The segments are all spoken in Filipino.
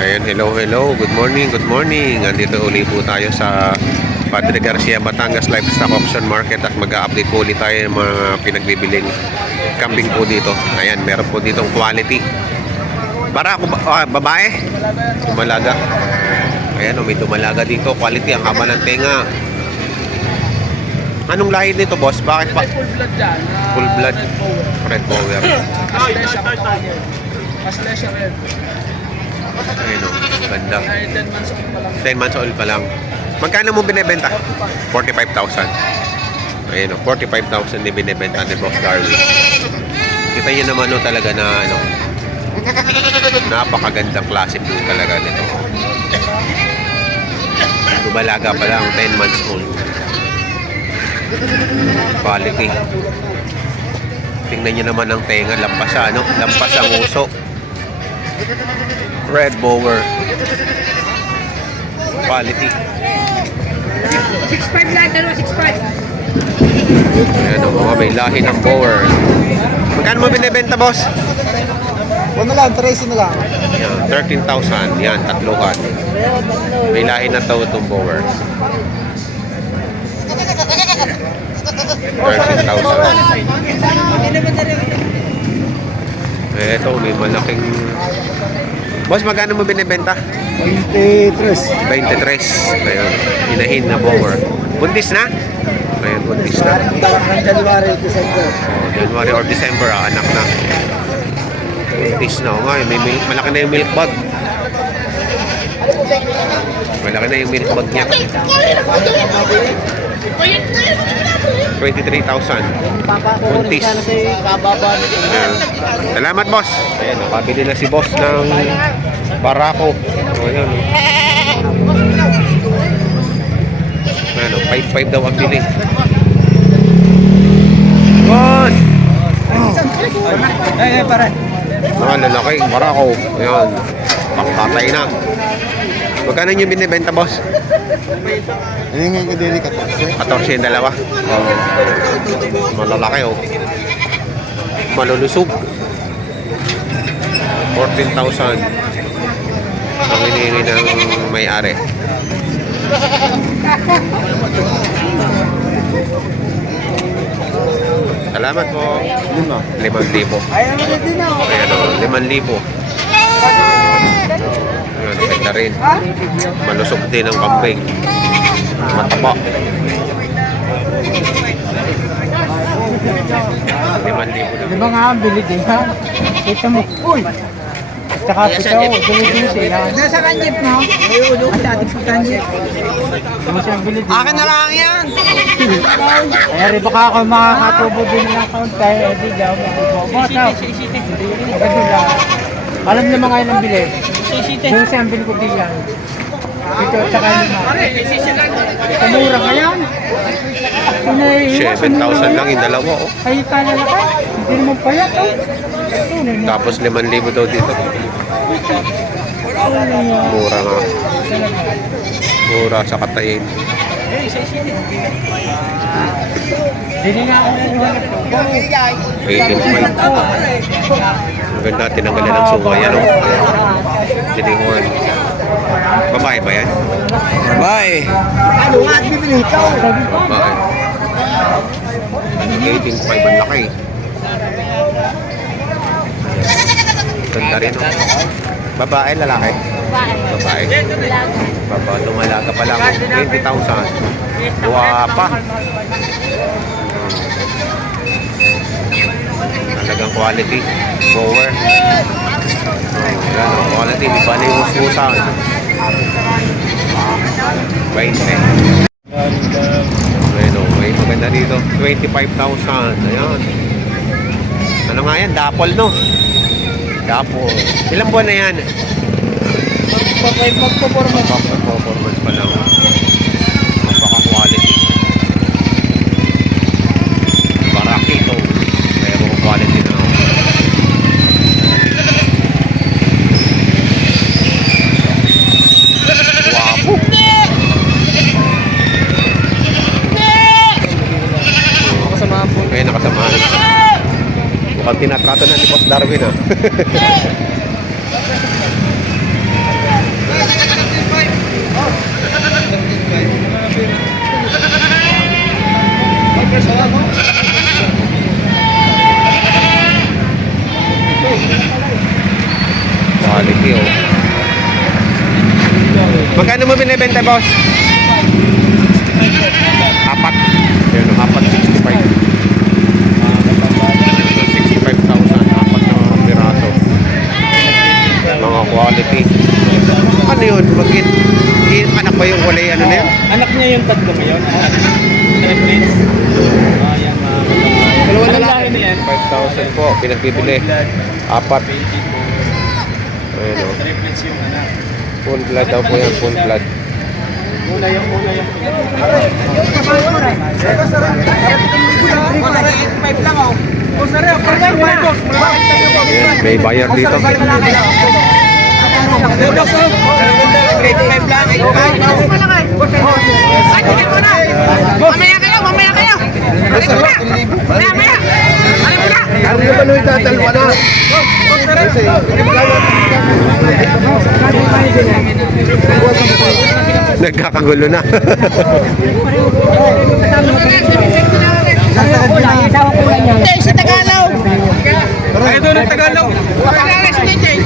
Ayan, hello. Good morning. Andito uli po tayo sa Padre Garcia, Batangas Livestock Auction Market at mag-update po ulit tayo ng mga pinagbibiling kambing po dito. Ayan, meron po ditong quality. Para ako, babae? Dumalaga. Ayan, may dumalaga dito. Quality, ang haba ng tenga. Anong lahi nito, boss? Bakit pa? Full blood dyan. Full blood. Red Power. Paslesia red. Ayan o, ganda. Ay, 10 months old pa lang. 10 months old pa lang. Magkano mo binibenta? 45,000. Ayan o, 45,000 din binibenta ni Boss Darwin. Kita nyo naman o talaga na ano, napakagandang klase po talaga nito. Dumalaga pa lang, 10 months old. Quality. Tingnan nyo naman ang tenga, lampas sa ano, lampas ang uso. Red Bower. Quality. 6'5 lahat, 6'5. Ayan o, mga may lahi ng Bower. Magkano mo binibenta, boss? Ano lang, 13 na lang. Yan, 13,000. Yan, tatluhan. May lahi na to itong Bower. 13,000. Ito, may malaking... Boss, magkano mo binibenta? 23. 23. Ayun, hinahin na Bower. Buntis na? Ayun, buntis na. January, December. January or December, anak na. Buntis na. O nga, malaki na yung milk bag. Malaki na yung milk bag niya. 23,000. Buntis. Ayan. Salamat, boss. Ayan, nakabili na si boss ng barako. Ayan. Ayan, 5-5 daw ang bili. Boss! Ay, pare. Mga lalaking barako. Ayan. Pakatay na. Magkano yung binibenta, boss? Hingin ko din 14. 14 yung dalawa. Malalaki, oh. Malulusog. 14,000 ang hinihingi ng may-ari. Salamat po. 5,000. Ayaw mo din ako. Ayan o, 5,000. Ayan, ganda rin. Malusog din ang kambing. Mataba. 5,000 na. Di ba nga ang bili din ha? Kita mo. Uy! At saka pitaw, dumi-dumi sila. Nasa kanyip mo? Ayun, at ating sa kanyip. Dumi siyang bili din. Akin na lang yan! Kaya rin baka ako makakatubo din ng kaunti. Eh di daw, magbubotaw. Maganda lang. Alam naman ngayon ang bili. Dumi siyang bili ko bilang. Ito at saka lima. Kamura ka yan? 7,000 lang yung dalawa, oh. Ay, kala na ka? Hindi naman payat, oh. Tapos 5,000 daw dito. Mura nga. Mura sa katayin. Hindi nga ako naghanap ko. 18.5. Maganda, tinanggalan ng sunga. Yan, oh. Tininguan. Babae ba yan? Babae. Ano nga at bibili ikaw? Babae. 18.5 ang laki. Ganda rin, oh. Babae, lalaki? Babae. Babae, lumalaga pa lang. 20,000. Guwapa. Talagang quality. Power. Ayan, quality. Di ba na yung usbusan? 20. Bueno, may maganda dito. 25,000. Ayan. Ano nga yan? Dapol, no? Dapol. Ilang buwan na yan? Magpo-performance pa lang. Napaka-quality. Barakito. Pero quality na. Wapo. Ayun, nakasamahan. Mukhang tinatrato na ni Boss Darwin, ah. Magkano mo binibenta, boss? Apat. Ayun, apat, 65. 65,000. Apat na piraso. Mga quality. Ano yun? Anak ba yung kulay? Ano na yan? Anak niya yung tatlo ngayon. Triplets. Ayan, Dalawa na lalaki na yan. 5,000 po. Pinagbibili. Apat. Ayun o. Triplets yung anak. Full blood daw po yan. Full blood. Una yung. 5 lang oh. Boss na rin, boss. Ayan, may buyer dito. Grade 5 lang, 8 Ay, tigil mo na. Mamaya kayo. Ano mo na? Mamaya. Ano mo na? Ano ba nung itatalwa na? Boss na rin. Nagkakagulo na. Sa Tagalog. Ay, doon ang Tagalog. Pakilala si DJ.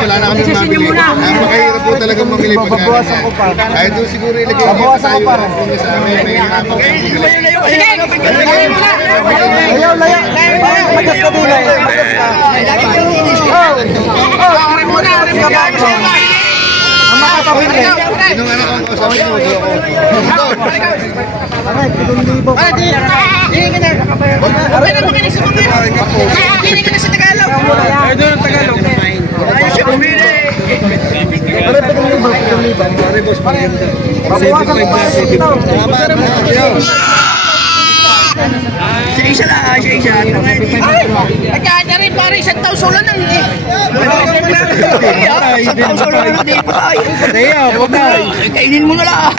Wala na kami mamili. Napakahirap po talaga mamili. Babawasan ko pa. Kahit doon siguro ilagay Babawasan ko pa. May hirapan kami. Layo. Magas ka muna eh. Ang makakawin eh. Sinong anak ang kausapin niyo? Aray, 7,000 pa. Okay na makinig sa mga. Kaya kinig ka na sa Tagalog. Ay, doon ang Tagalog. Babawasan ko pa ito. Siya lang, siya. Ay, kaya rin pare, 1,000 ulan lang eh. 1,000 ulan lang di pa tayo. Kaya, huwag na. Kainin mo na lang.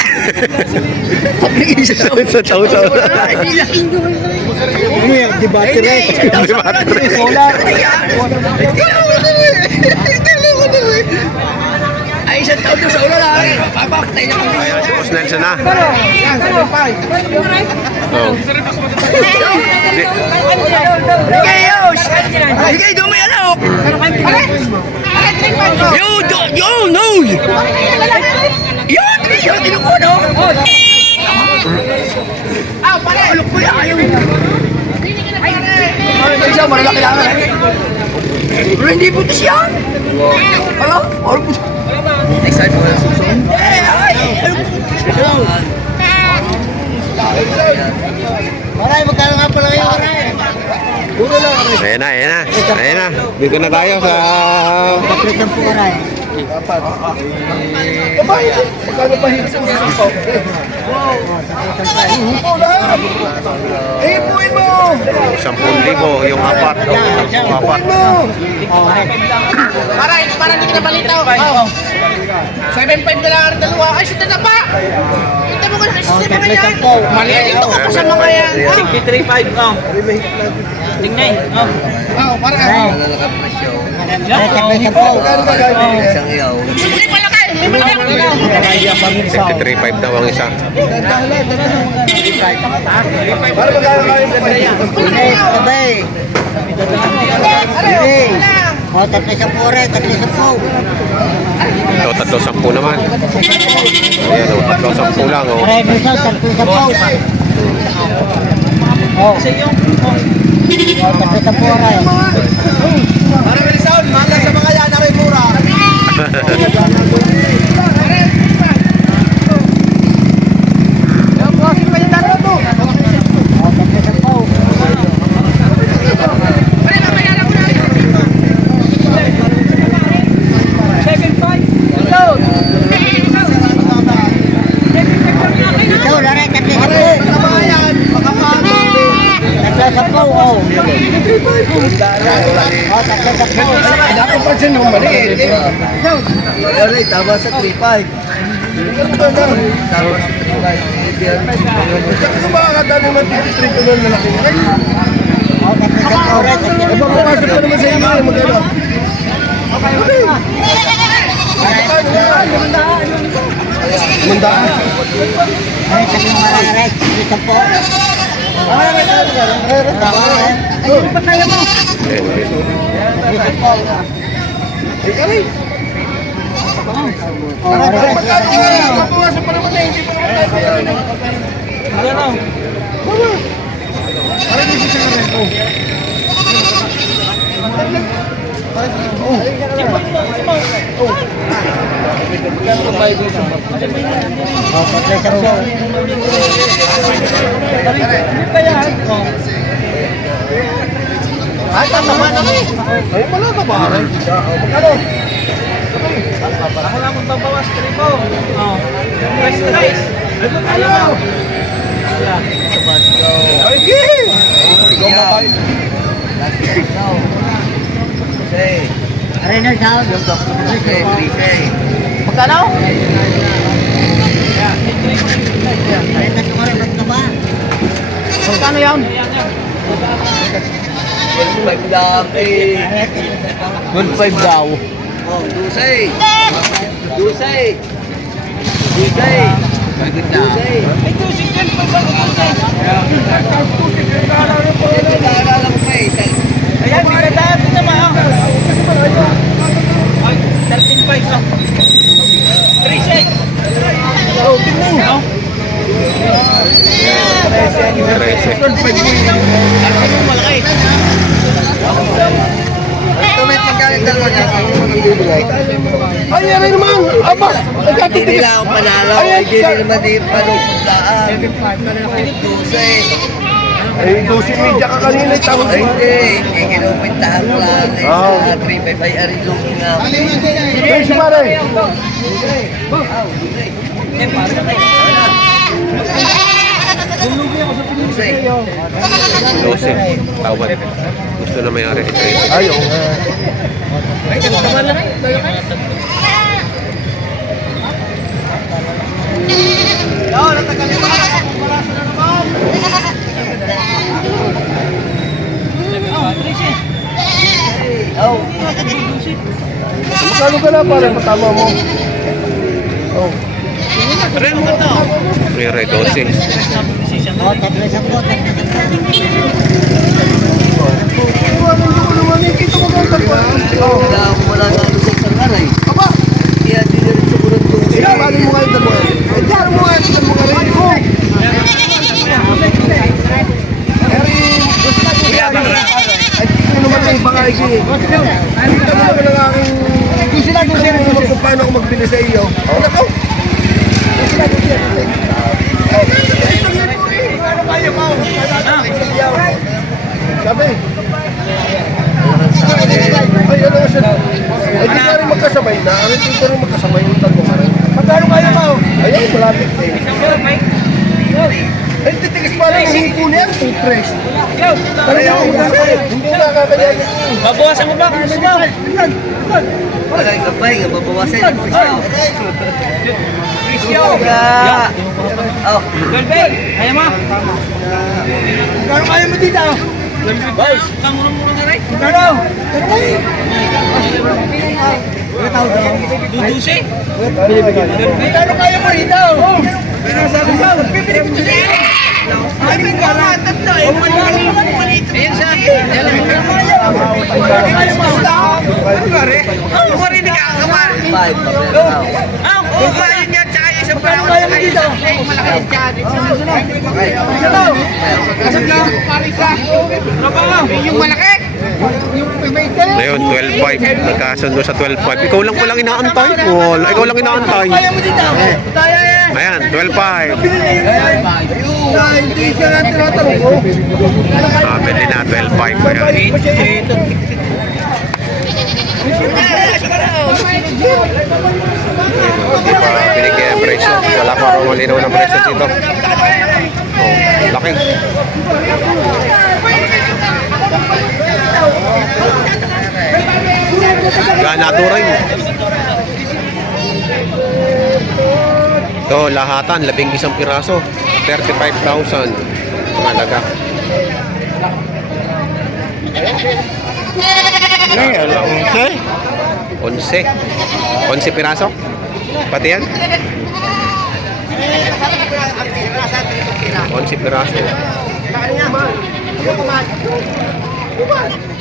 Pabigay sa Sa tausa. Hindi lang. Ano yan? Di battery. Solar. Ay, 1,000 sa ulan lang. Papapatay na kami. Boss Nelson na. Oh. Gayos! Gay, dumayalaw! Yo, no! Yun! Tinukuno! Ah, pare! Alok ko yan kayo! Ay, isa, malalaki lang. Pero hindi putis yan! Ano? Ano putis? Excited mo na susun? Aray, magkano nga pala kayo, aray? Ayan na. Dito na tayo sa... Kapit ng puray. Ipuin mo! 10,000 yung apat. Apat. Para hindi ka nabalita. 7.5 na lang ang dalawa. Ay, sita na pa! Kita mo ka na kasi sa mga yan. Mali, ito ka pa sa mga yan. 63.5, oh. Tingnan, oh. Para ka. Siyempre pala ka. May malaki. 63.5 daw ang isa. O, 310. Ito, 310 naman. Ayan o, 310 lang o. Aray, minsan, 310. Oh. O, 310 aray. Para bilisan, mangga sa mga yan. Aray mura. Tama sa 3.5. Ano ba kadami man 53 ko nun na laki? Papapasok ko naman sa inyo yung magano. Ay, kasi mga aray, 10. Mabawasan pa naman na hindi pa naman para di siya na rin. Ay, tama na mo. Ay, wala ka ba? Magkano? Ako lang magbabawas, tripo. Oh. Rice. Ayaw. Ay, gini! Arena daw. Magkano? Arena ko rin ba't ba? Magkano yan? 1.5 lang eh. 1.5 daw. Oh, Dusay. Bakit na? Ay, tusig yan. Naalala ko pa eh. Ayan, bigatan din naman. Ay, 13.5 lang. 3.6. Oh, tingnan mo. Comment magkano dalawa niya. Ay, yan rin naman. Aba, Hindi nagkatitigis. nila ako panalo. Hindi naman din panuklaan. Dusay. Ay, 12 media ka kanina. Tapos Ay, hindi. Ikinupintahan ko lang. Sa 3.5 ay arilong nga. Ay, si Mare. Dusay. 12. Tawad. Gusto na may-ari. Ayaw. Oh. Magkano ka na para matama mo? Oh. Pre-re 12. Wala na ako sa sangaray. Aba, Kaya di na rin sa kurang Dusay. bali mo nga yung dalawa. Ay, diyan mo nga yung dalawa rin. Oh. Ay, ito naman na yung mga iki. Ay, ito naman ang aking... Kung paano ako magbili sa iyo. Ano ko? Sabi. Ay, ano siya? Ay, di ka rin magkasabay na. Ang dito rin magkasabay yung tanong ka rin. Magkano kaya ba? Ayun, malapit eh. Ay, titigas pa lang ang hingko niyan. Toothbrush. Ayaw, hindi nakakaya. Babawasan mo ba? Gusto mo? Wala yung kapay, mabawasan yung presyo. Presyo ka! Oh, Galbay, ayaw mo? Magkano kaya mo dito? Boss, kamurang-murang na rin. Magkano? Dudusi. Magkano kaya mo dito? Pero sabi ko, bibili ko sa iyo. Ay, may kamatat na eh. Ayan siya. Yan lang. Kaya mo sa Ano ba rin nagkakaman? 5 pa pero now. Oo, ayun yan. Tsaka yung isang Magkano kaya mo dito? malaki dyan. Ano? Kasap lang. Parisa. Yung malaki. Ngayon, 12.5. Nagkasundo sa 12.5. Ikaw lang palang inaantay. Wala, ikaw lang inaantay. Kaya mo dito? Kaya yan. Ayan, 12.5. Hindi siya na tinatanong ko. Bili na, 12.5. Ayan. Hindi pa binigyan ang presyo. Wala pa akong malinaw ng presyo dito. Oh, laki. Ganado rin. Ito, lahatan, 11 piraso. 35,000 ang halaga. Okay. 11. 11 piraso? Pati yan? 11 piraso.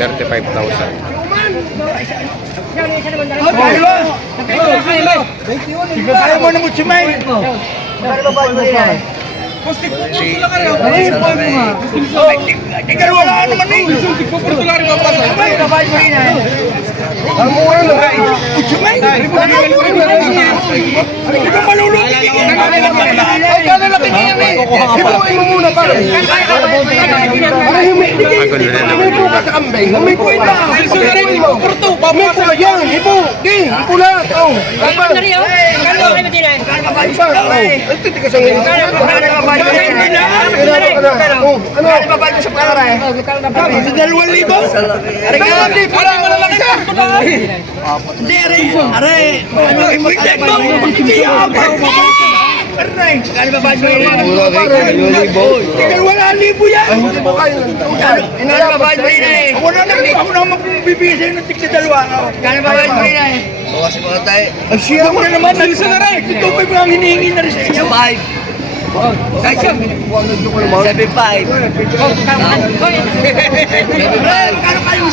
35,000. Ayaw mo na mo sumay. Ikaw wala naman eh. Ang mura na rin. Sumay. Ikaw malulugi. Ay, kalalaki niya eh. Hibuin mo muna para. Para Magulo na naman. hibo ka sa kambing. Humipo ka. Hibuin mo. Hibo ka yan. Hibo. Di. Hibo lahat. Oh. Ay, titigas ang ngayon. Sa 2,000. Ikaw wala libo yan. Wala na rin ako naman bibigay sa'yo ng tigna 2. Bawas mo tayo. Ang sira mo na naman, nalisa na rin. Ito pa yung hinihingi na rin sa inyo. 7.5.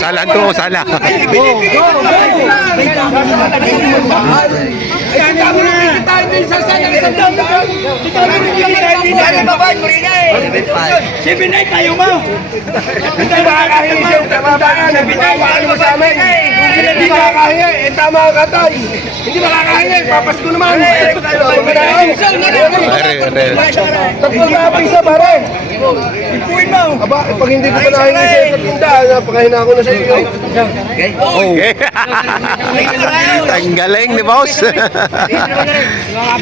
Sala to, sala. Ay, tama na rin tayo din sa sana. Sabi na tayo mo. Hindi makakahingi siya ang tamabaan. Binawa mo sa amin. Hindi makakahingi. Eh, tama ka tay. Hindi makakahingi. Papasko naman. Tatlo na ako isa pare. Ipuin mo. Aba, pag hindi ko pa nahingi siya sa tindahan, napakahina ko na sa iyo. Okay. Ang galing ni boss.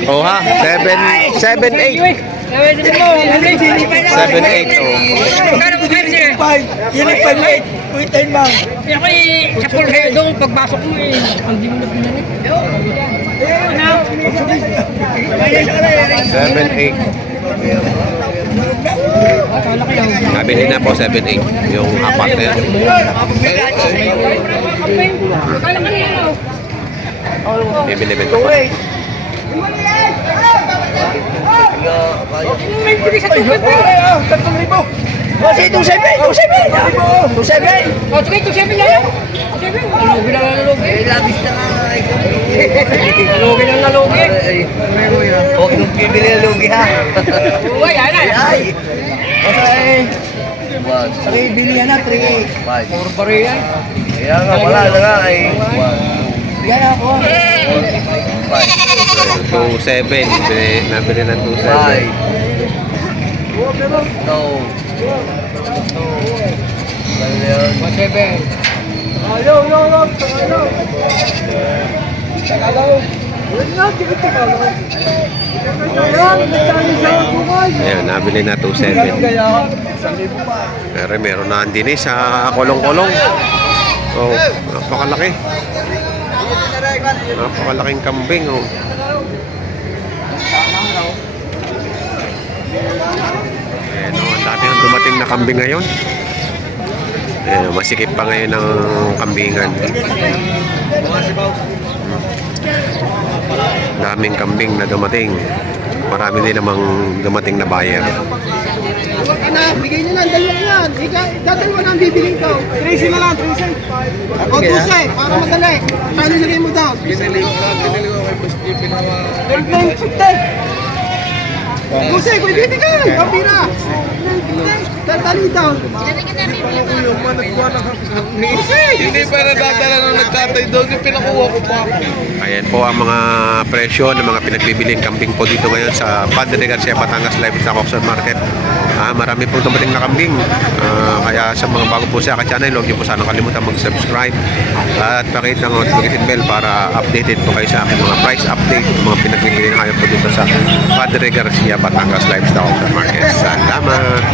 Oh ha, 7-8. 7-8 oh. Yan ang 5-8. Puwitain mo. Sa pool hair doon, pagbasok mo eh. Hindi mo na pinanit. 7-8. Nabili na po 7-8 yung apat na yan. Kala ka niya, no? Bibili ko. May bigay sa tubig po. 3,000. Kasi 2,700. 2,700. 2,700. O, sige, 2-7 na yan. 2-7. Nalugi lang ang nalugi. Labis na nga. Nalugi lang nalugi. Huwag nung bibili ng lugi ha. Uy, yan na. Ay. Sige, bilihan na 3,800. 5. Puro bari yan. Kaya nga, wala na nga eh. Yan ako. 2-7. Nabili ng 2-7. 5. No. Ganyan. 1-7. Ayan, nabili na 2-7. Pero meron na din eh sa kolong-kolong. Oh, napakalaki. Napakalaking kambing oh. Ayan oh, ang dati ang dumating na kambing ngayon. Ayan, masikip pa ngayon ng kambingan. Daming kambing na dumating. Marami din namang dumating na buyer. Huwag ka na, bigay nyo lang, 2 yan. Dadalwa na ang bibiling ko. 13 na lang, 13. O, 12, para madali. Paano nilagay mo daw? Binili ko kay Boss Jeep pinawa. 12, kung ibibigay, kapira. Tatali daw. Hindi pa nadadala nung nagtatay doon. Yung pinakuha ko pa. Ayan po ang mga presyo ng mga pinagbibiling kambing po dito ngayon sa Padre Garcia, Batangas Livestock Auction Market. Marami pong dumating na kambing. Kaya sa mga bago po sa aking channel, huwag niyo po sana kalimutan mag-subscribe at pakihit ng notification bell para updated po kayo sa aking mga price update, mga pinagbibiling hayop po dito sa Padre Garcia, Batangas Livestock Auction Market. Salamat!